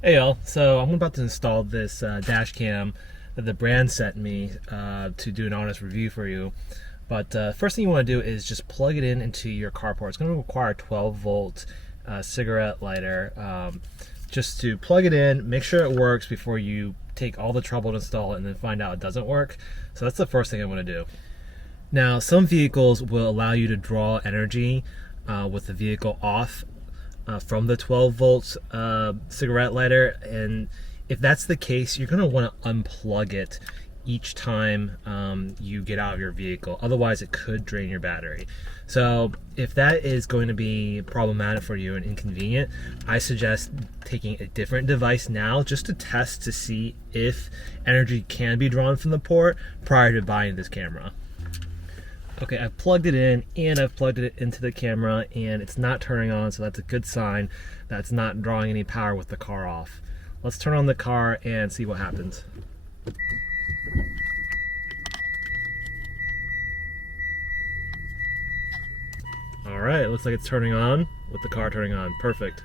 Hey y'all, so I'm about to install this dash cam that the brand sent me to do an honest review for you. But first thing you want to do is just plug it in into your carport. It's going to require a 12 volt cigarette lighter. Just to plug it in, make sure it works before you take all the trouble to install it and then find out it doesn't work. So that's the first thing I want to do. Now, some vehicles will allow you to draw energy with the vehicle off from the 12 volts cigarette lighter, and if that's the case, you're going to want to unplug it each time you get out of your vehicle. Otherwise, it could drain your battery. So if that is going to be problematic for you and inconvenient, I suggest taking a different device now just to test to see if energy can be drawn from the port prior to buying this camera. Okay, I've plugged it in and I've plugged it into the camera and it's not turning on, so that's a good sign that it's not drawing any power with the car off. Let's turn on the car and see what happens. All right, it looks like it's turning on with the car turning on. Perfect.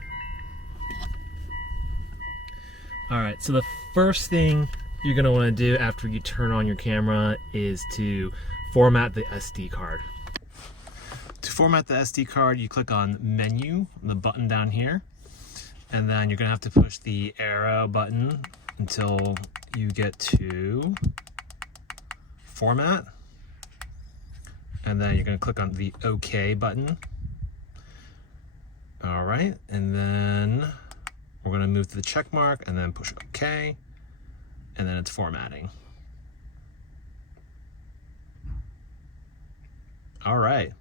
All right, so the first thing you're gonna wanna do after you turn on your camera is to format the SD card. To format the SD card, you click on Menu, the button down here, and then you're gonna have to push the arrow button until you get to Format, and then you're gonna click on the OK button. All right, and then we're gonna move to the check mark and then push OK, and then it's formatting. All right.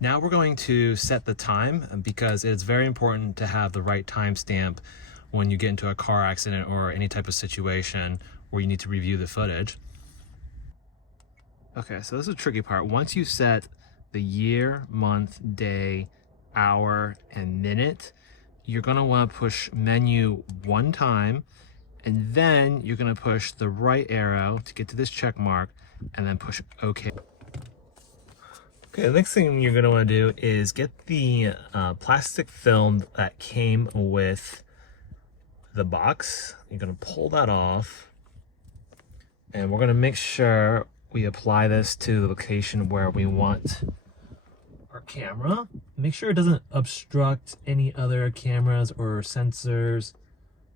Now we're going to set the time because it's very important to have the right timestamp when you get into a car accident or any type of situation where you need to review the footage. Okay, so this is a tricky part. Once you set the year, month, day, hour, and minute, you're gonna wanna push menu one time, and then you're gonna push the right arrow to get to this check mark, and then push OK. Okay, the next thing you're gonna wanna do is get the plastic film that came with the box. You're gonna pull that off, and we're gonna make sure we apply this to the location where we want our camera. Make sure it doesn't obstruct any other cameras or sensors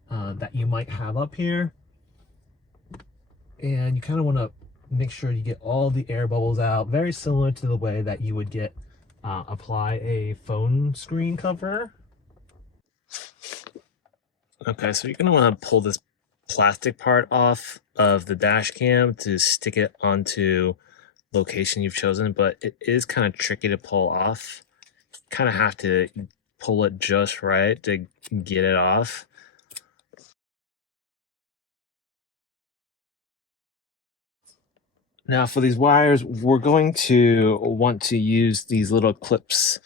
that you might have up here. And you kind of want to make sure you get all the air bubbles out, very similar to the way that you would get apply a phone screen cover. Okay, so you're gonna want to pull this plastic part off of the dash cam to stick it onto location you've chosen, but it is kind of tricky to pull off. Kind of have to pull it just right to get it off. Now for these wires, we're going to want to use these little clips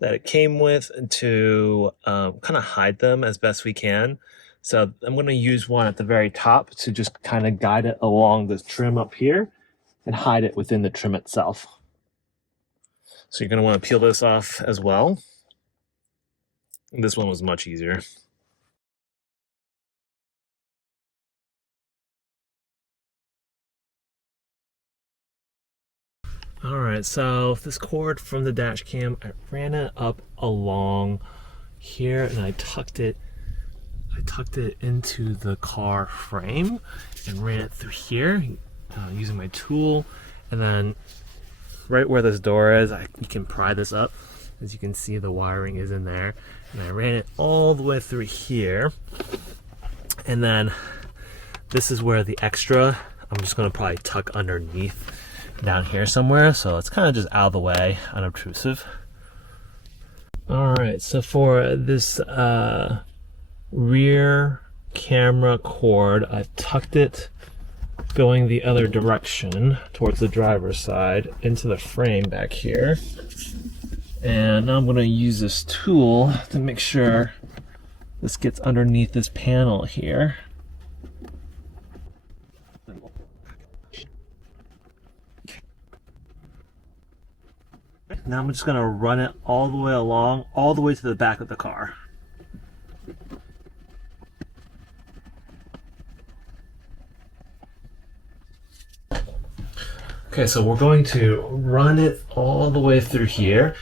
that it came with to kind of hide them as best we can. So I'm going to use one at the very top to just kind of guide it along this trim up here and hide it within the trim itself. So you're going to want to peel this off as well. This one was much easier. All right, so this cord from the dash cam, I ran it up along here and I tucked it into the car frame and ran it through here using my tool, and then right where this door is, you can pry this up. As you can see, the wiring is in there, and I ran it all the way through here, and then this is where the extra, I'm just going to probably tuck underneath down here somewhere, so it's kind of just out of the way, unobtrusive. All right, so for this rear camera cord, I've tucked it going the other direction towards the driver's side into the frame back here. And now I'm going to use this tool to make sure this gets underneath this panel here. Now I'm just going to run it all the way along, all the way to the back of the car. Okay, so we're going to run it all the way through here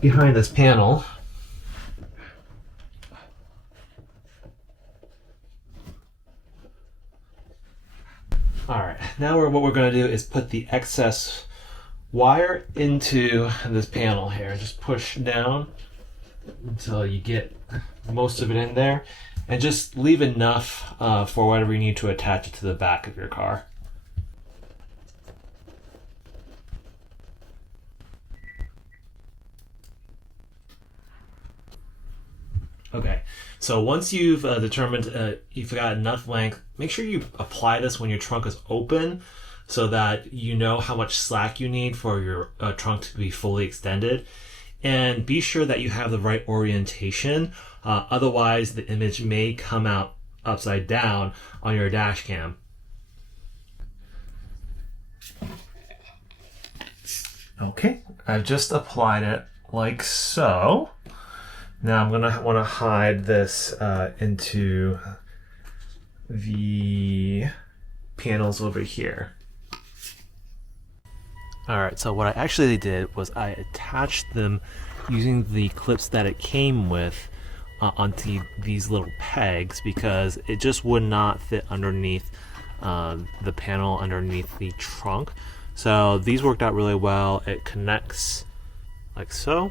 behind this panel. All right, now what we're going to do is put the excess wire into this panel here. Just push down until you get most of it in there, and just leave enough for whatever you need to attach it to the back of your car. Okay, so once you've determined you've got enough length, make sure you apply this when your trunk is open so that you know how much slack you need for your trunk to be fully extended. And be sure that you have the right orientation, otherwise the image may come out upside down on your dash cam. Okay, I've just applied it like so. Now I'm gonna want to hide this into the panels over here. Alright, so what I actually did was I attached them using the clips that it came with onto these little pegs, because it just would not fit underneath the panel underneath the trunk. So these worked out really well. It connects like so,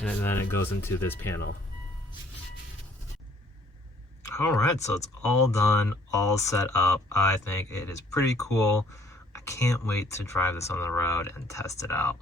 and then it goes into this panel. Alright, so it's all done, all set up. I think it is pretty cool. I can't wait to drive this on the road and test it out.